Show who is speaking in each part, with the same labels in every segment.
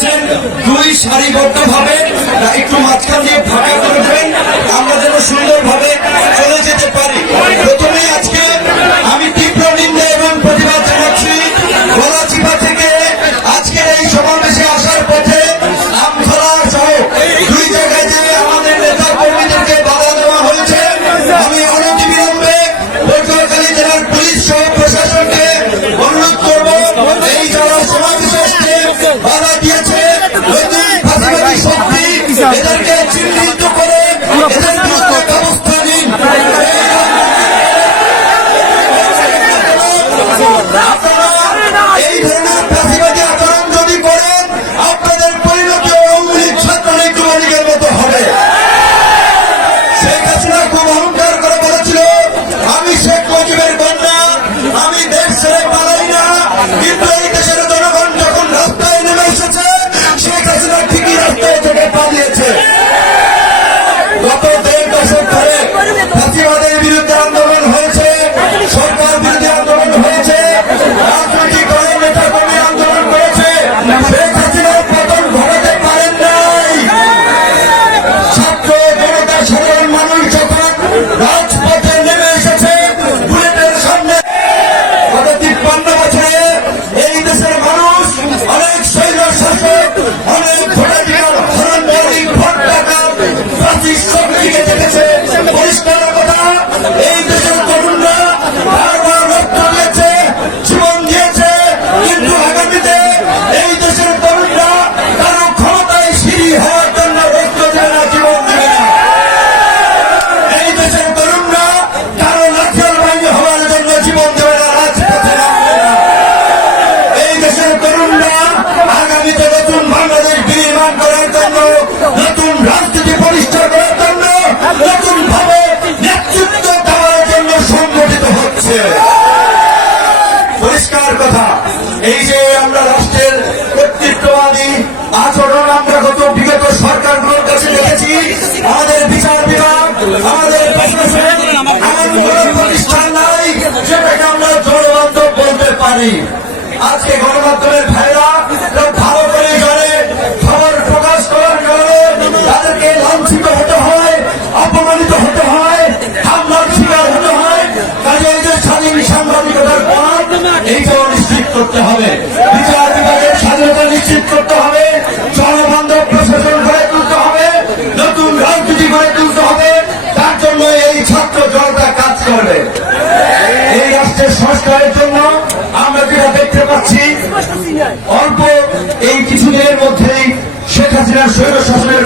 Speaker 1: আছেন? দুই সারিবদ্ধ পারেনি আজকে গণমাধ্যমের ভাইরা ভালো করে জানে, খবর প্রকাশ করার কারণে তাদেরকে লাঞ্ছিত হতে হয়, অপমানিত হতে হয়, হামলার শিকার হতে হয়। কাজে এদের স্বাধীন সাংবাদিকতার পথ এই এইটাও নিশ্চিত করতে হবে। বিচার বিভাগের স্বাধীনতা নিশ্চিত করতে হবে। জনবান্ধব প্রশাসন গড়ে তুলতে হবে। নতুন রাজনীতি গড়ে তুলতে হবে। তার জন্য এই ছাত্র জনতা কাজ করবে। রাজ্যের সংস্কারের জন্য আমরা যেটা দেখতে পাচ্ছি অল্প এই কিছুদিনের মধ্যেই শেখ হাসিনার স্বৈর শাসনের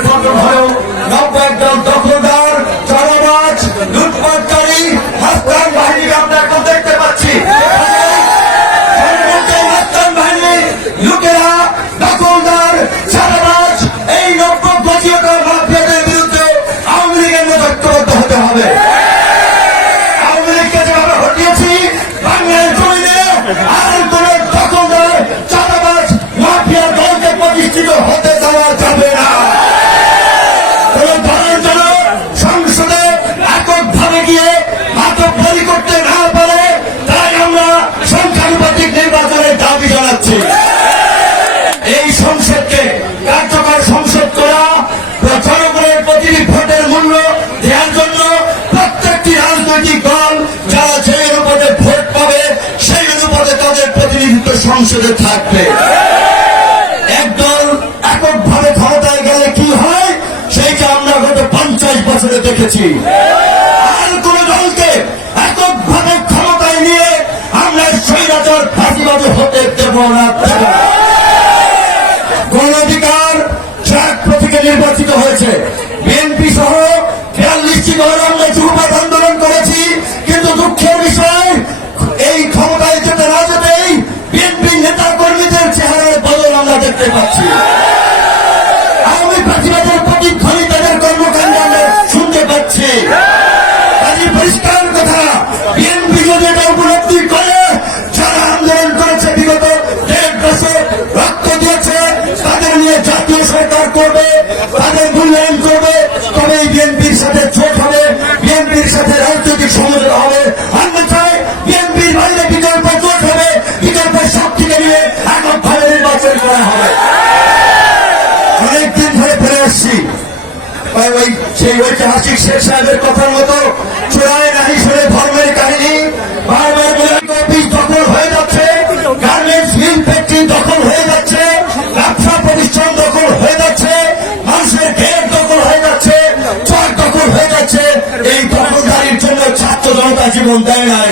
Speaker 1: সংসদে থাকবে। একদল এককভাবে ক্ষমতায় গেলে কি হয়? সেইটা আমরা গত পঞ্চাশ বছরে দেখেছি। আর কোন দলকে এককভাবে ক্ষমতায় নিয়ে আমরা স্বৈরাচার ফাঁসিবাদী হতে দেব না গণ অধিকার ট্রাক প্রতীকে নির্বাচিত হয়েছে। দেখতে পাচ্ছি। সেই ঐতিহাসিক শেখ সাহেবের কথার মতো নাহি শুনে ধর্মের কাহিনী বারবার অফিস দখল হয়ে যাচ্ছে গার্মেন্টস মিল ফ্যাক্টরি দখল হয়ে যাচ্ছে, ব্যবসা প্রতিষ্ঠান দখল হয়ে যাচ্ছে, মানুষের গেট দখল হয়ে যাচ্ছে, চর দখল হয়ে যাচ্ছে। এই দখলদারির জন্য ছাত্র জনতা জীবন দেয় নাই।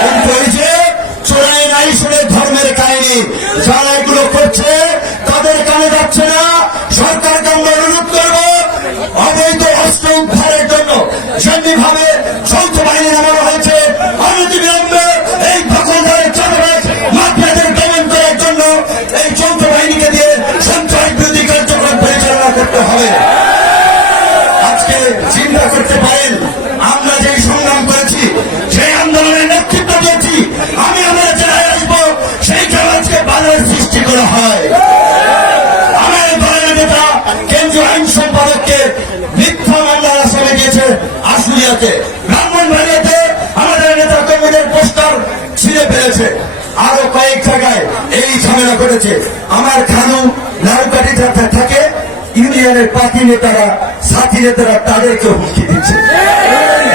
Speaker 1: কিন্তু এই যে চোরাই ধর্মের কাহিনী, যারা এগুলো করছে যেমনি ভাবে আশুলিয়াতে ব্রাহ্মণবাড়িয়াতে আমাদের নেতা কর্মীদের পোস্টার ছিঁড়ে ফেলেছে। আরও কয়েক জায়গায় এই ঝামেলা ঘটেছে। আমার খানু লালকাঠি যাতে থাকে, ইউনিয়নের পার্টি নেতারা, সাথী নেতারা তাদেরকে হুমকি দিচ্ছে।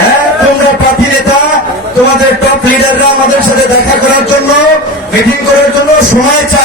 Speaker 1: হ্যাঁ তোমরা পার্টি নেতা, তোমাদের টপ লিডাররা আমাদের সাথে দেখা করার জন্য মিটিং করার জন্য সময় চায়।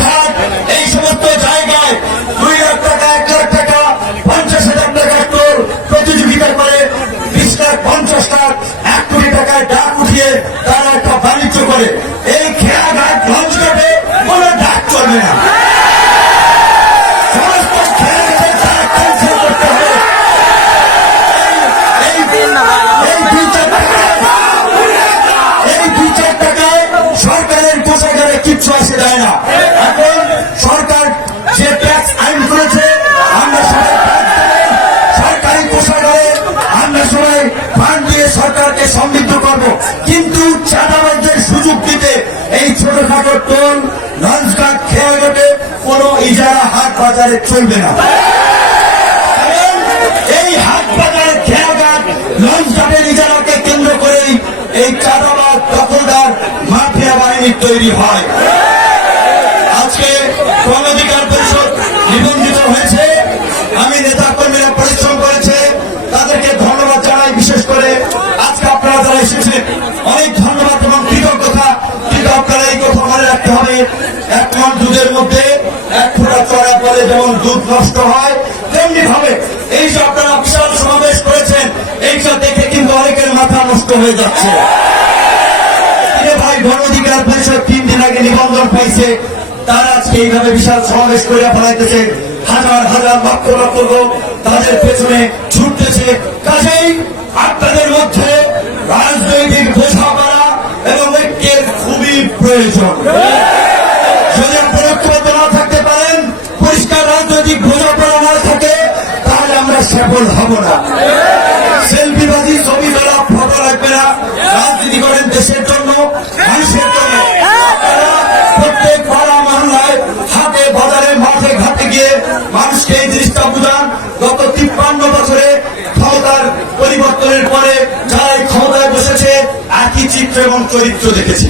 Speaker 1: ছোটখাটো টোল লঞ্চ ঘাট খেয়ে গেটে কোনো ইজারা হাট বাজারে চলবে না। এই হাট বাজারে খেয়াঘাট লঞ্চ ঘাটের ইজারাকে কেন্দ্র করেই এই চাঁদাবাদ দখলদার, মাফিয়া বাহিনী তৈরি হয়। আজকে গণ পরিষদ নিবন্ধিত হয়েছে। দুধ নষ্ট হয় তেমনি ভাবে এই যে আপনারা বিশাল সমাবেশ করেছেন এইটা দেখে কিন্তু অনেকের মাথা নষ্ট হয়ে যাচ্ছে। ভাই গণ অধিকার পরিষদ তিন দিন আগে নিবন্ধন পাইছে, তারা আজকে এইভাবে বিশাল সমাবেশ করে ফেলাইতেছে। হাজার হাজার লক্ষ লক্ষ লোক তাদের পেছনে ছুটতেছে। কাজেই আপনাদের মধ্যে রাজনৈতিক বোঝাপড়া এবং ঐক্যের খুবই প্রয়োজন। সফল হব না। সেলফিবাজি, ছবি তোলা, ফটো লাগবে না। রাজনীতি করেন দেশের জন্য, মানুষের জন্য। প্রত্যেক পাড়া মহল্লায়, হাটে, বাজারে, মাঠে, ঘাটে গিয়ে মানুষকে এই জিনিসটা বুঝান। গত তিপ্পান্ন বছরে ক্ষমতার পরিবর্তনের পরে যারা ক্ষমতায় বসেছে, একই চিত্র এবং চরিত্র দেখেছি।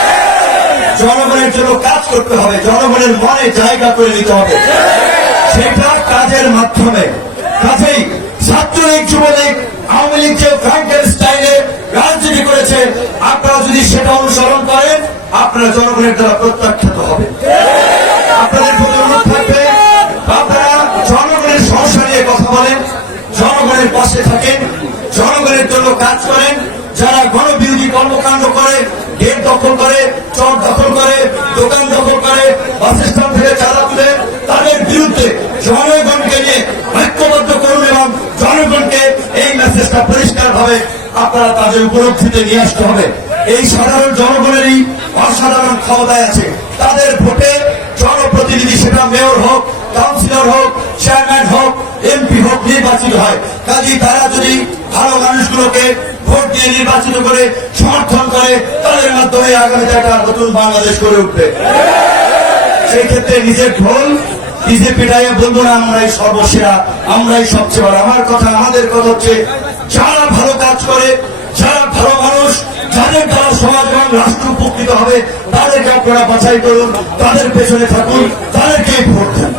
Speaker 1: জনগণের জন্য কাজ করতে হবে, জনগণের মনে জায়গা করে নিতে হবে। সেটা কাজের মাধ্যমে। কাজেই ছাত্রলীগ, যুবলীগ, আওয়ামী লীগ যে ফ্রাঙ্কের স্টাইলে রাজনীতি করেছে, আপনারা যদি সেটা অনুসরণ করেন, আপনারা জনগণের দ্বারা প্রত্যাখ্যাত হবে। আপনাদের প্রতি অনুরোধ থাকবে, আপনারা জনগণের সমস্যা নিয়ে কথা বলেন, জনগণের পাশে থাকেন, জনগণের জন্য কাজ করেন, যারা গণবিরোধী কর্মকাণ্ড করে গেট দখল করে জনগণকে নিয়ে ঐক্যবদ্ধ করুন এবং জনগণকে এই মেসেজটা পরিষ্কার ভাবে আপনারা তাদের উপলব্ধিতে নিয়ে আসতে হবে। এই সাধারণ জনগণেরই অসাধারণ ক্ষমতায় আছে। তাদের ভোটে জনপ্রতিনিধি সেটা মেয়র হোক, কাউন্সিলর হোক, চেয়ারম্যান হোক এমপি হোক নির্বাচিত হয়। কাজী তারা যদি ভালো মানুষগুলোকে ভোট দিয়ে নির্বাচিত করে, সমর্থন করে, তাদের মাধ্যমে আগামীতে একটা নতুন বাংলাদেশ গড়ে উঠবে। সেই ক্ষেত্রে নিজের ঢোল নিজে বলব বন্ধুরা, আমরাই সর্বসেরা, আমরাই সবচেয়ে বড়। আমার কথা, আমাদের কথা হচ্ছে, যারা ভালো কাজ করে, যারা ভালো মানুষ, যাদের দ্বারা সমাজ এবং রাষ্ট্র উপকৃত হবে, তাদেরকে আপনারা বাছাই করুন, তাদের পেছনে থাকুন, তাদেরকেই ভোট দেন।